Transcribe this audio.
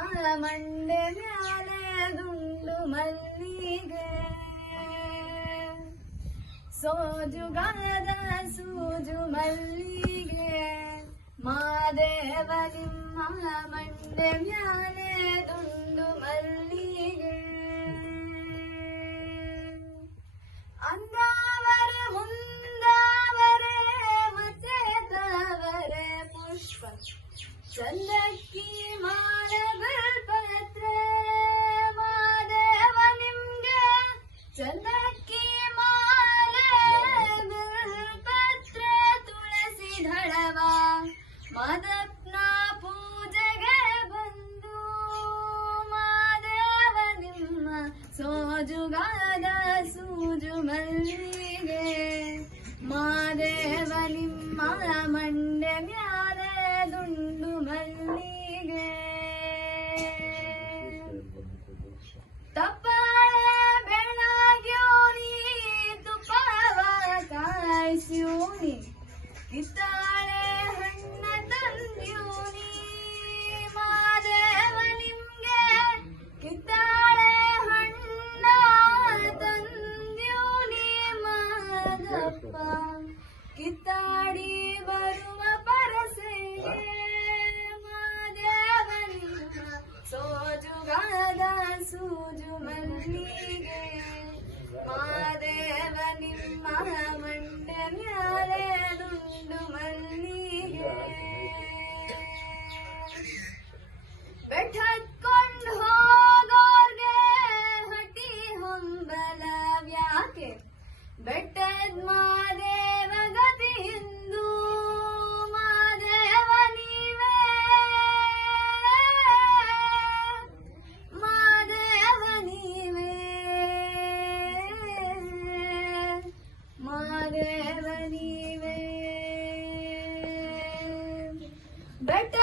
ಮಂಡೆ ಮ್ಯಾಲೆ ದುಂಡು ಮಲ್ಲಿಗೆ ಸೋಜುಗಾದ ಸೂಜು ಮಲ್ಲಿಗೆ ಮಾದೇವ ನಿಮ್ಮ ಮಂಡೆ ಮ್ಯಾಲೆ ದುಂಡು ಮಲ್ಲಿಗೆ ಅಂದಾವರೆ ಮುಂದಾವರೆ ಮತ್ತೆ ತಾವರೆ ಪುಷ್ಪ ಚಂದಕ್ಕಿ ಮಾಲೆ ಬಿಲ್ಪತ್ರೆ ಮಾದೇವ ನಿಮ್ಗೆ ಚಂದಕ್ಕಿ ಮಾಲೆ ಬಿಲ್ಪತ್ರೆ ತುಳಸಿ ಧಳವ ಮಾದಪ್ನ ಪೂಜೆಗೆ ಬಂದು ಮಾದೇವ ನಿಮ್ಮ ಸೋಜುಗಾದ ಸೂಜು ಮಲ್ಲಿಗೆ ಮಾದೇವ ನಿಮ್ಮ ಮಂಡೆ ಮ್ಯಾಲೆ ದುಂಡು ಮಲ್ಲಿಗೆ ತಪ್ಪಾಳೆ ಬೆಳಗ್ಯೋನಿ ತುಪ್ಪವ ಕಾಯಿಸ್ಯೂನಿ ಕಿತ್ತಾಳೆ ಹಣ್ಣ ತಂದ್ಯೂನಿ ಮಾದೇವ ನಿಮ್ಗೆ ಕಿತ್ತಾಳೆ ಹಣ್ಣ ತಂದ್ಯೂನಿ ಮಾದಪ್ಪ ಕಿತ್ತಾಡಿ ಬರುವ ಪರಸೆಗೆ ಮಾದೇವ ನಿಮ್ಮ ಸೋಜುಗಾದ ಸೂಜು ಮಲ್ಲಿಗೆ ಮಾದೇವ ನಿಮ್ಮ ಮಂಡೆ ಮ್ಯಾಲೆ ದುಂಡು ಮಲ್ಲಿಗೆ ಬೆಟ್ಟತ್ಕೊಂಡು ಹೋಗೋರ್ಗೆ ಹಟಿ ಹಂಬಲವ್ಯಾಕೆ ಬೆಟ್ಟದ ಮಾದೇವ ಗತಿಯಿಂದು ಮಾದೇವ ನೀವೇ ಮಾದೇವ ನೀವೇ ಮಾದೇವ ನೀವೇ ಬೆಟ್ಟ